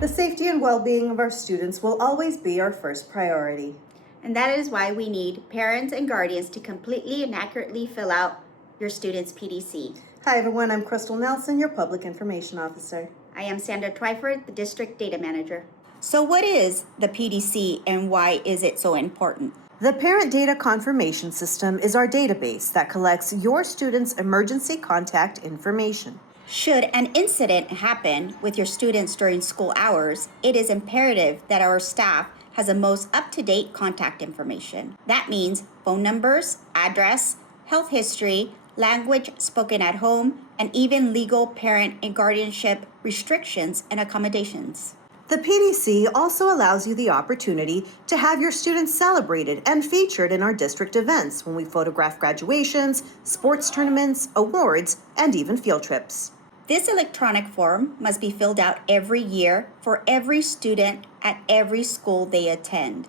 The safety and well-being of our students will always be our first priority. And that is why we need parents and guardians to completely and accurately fill out your student's PDC. Hi everyone, I'm Crystal Nelson, your Public Information Officer. I am Sandra Twyford, the District Data Manager. So what is the PDC and why is it so important? The Parent Data Confirmation System is our database that collects your students' emergency contact information. Should an incident happen with your students during school hours, it is imperative that our staff has the most up-to-date contact information. That means phone numbers, address, health history, language spoken at home, and even legal parent and guardianship restrictions and accommodations. The PDC also allows you the opportunity to have your students celebrated and featured in our district events when we photograph graduations, sports tournaments, awards, and even field trips. This electronic form must be filled out every year for every student at every school they attend,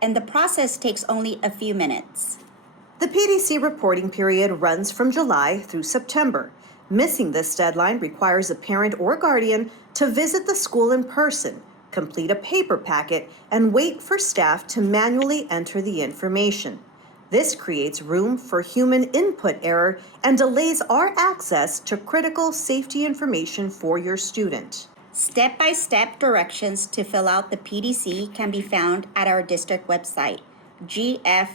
and the process takes only a few minutes. The PDC reporting period runs from July through September. Missing this deadline requires a parent or guardian to visit the school in person, complete a paper packet, and wait for staff to manually enter the information. This creates room for human input error and delays our access to critical safety information for your student. Step-by-step directions to fill out the PDC can be found at our district website, gfusd.net.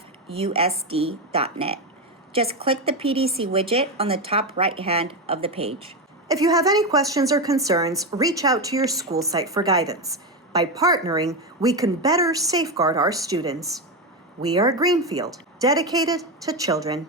Just click the PDC widget on the top right-hand of the page. If you have any questions or concerns, reach out to your school site for guidance. By partnering, we can better safeguard our students. We are Greenfield, dedicated to children.